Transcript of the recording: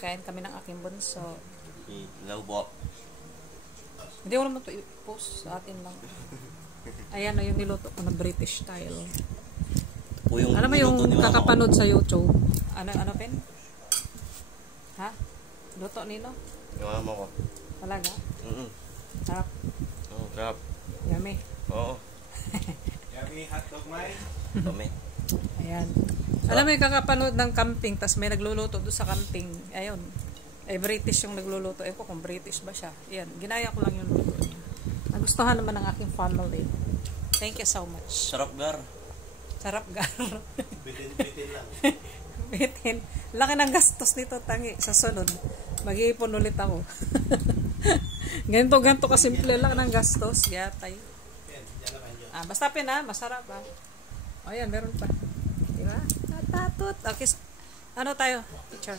Kain kami ng aking bunso. Hello po. Hindi ko naman ito i-post sa atin lang. Ayan o yung niluto ko na British style. Yung alam mo yung kakapanood sa YouTube? Ano Pen? Ha? Luto nino? Yung mama ko. Talaga? Sarap. Oo, sarap. Yummy. Oo. Yummy hotdog Mike. Kami. Ayan. Alam mo yung kakapanood ng camping, tas may nagluluto doon sa camping. Ayun. British yung nagluluto. Ko kung British ba siya. Ayan. Ginaya ko lang yung luto niya. Nagustuhan naman ng aking family. Thank you so much. Sarap gar. Sarap gar. Bitin lang. Bitin. Laki ng gastos nito, tangi. Sa sunod, mag-iipon ulit ako. Ganito kasimple lang ng gastos. Yatay. Basta Pen masarap O yan, meron pa. Diba? Tatot. Okay. Ano tayo? Picture.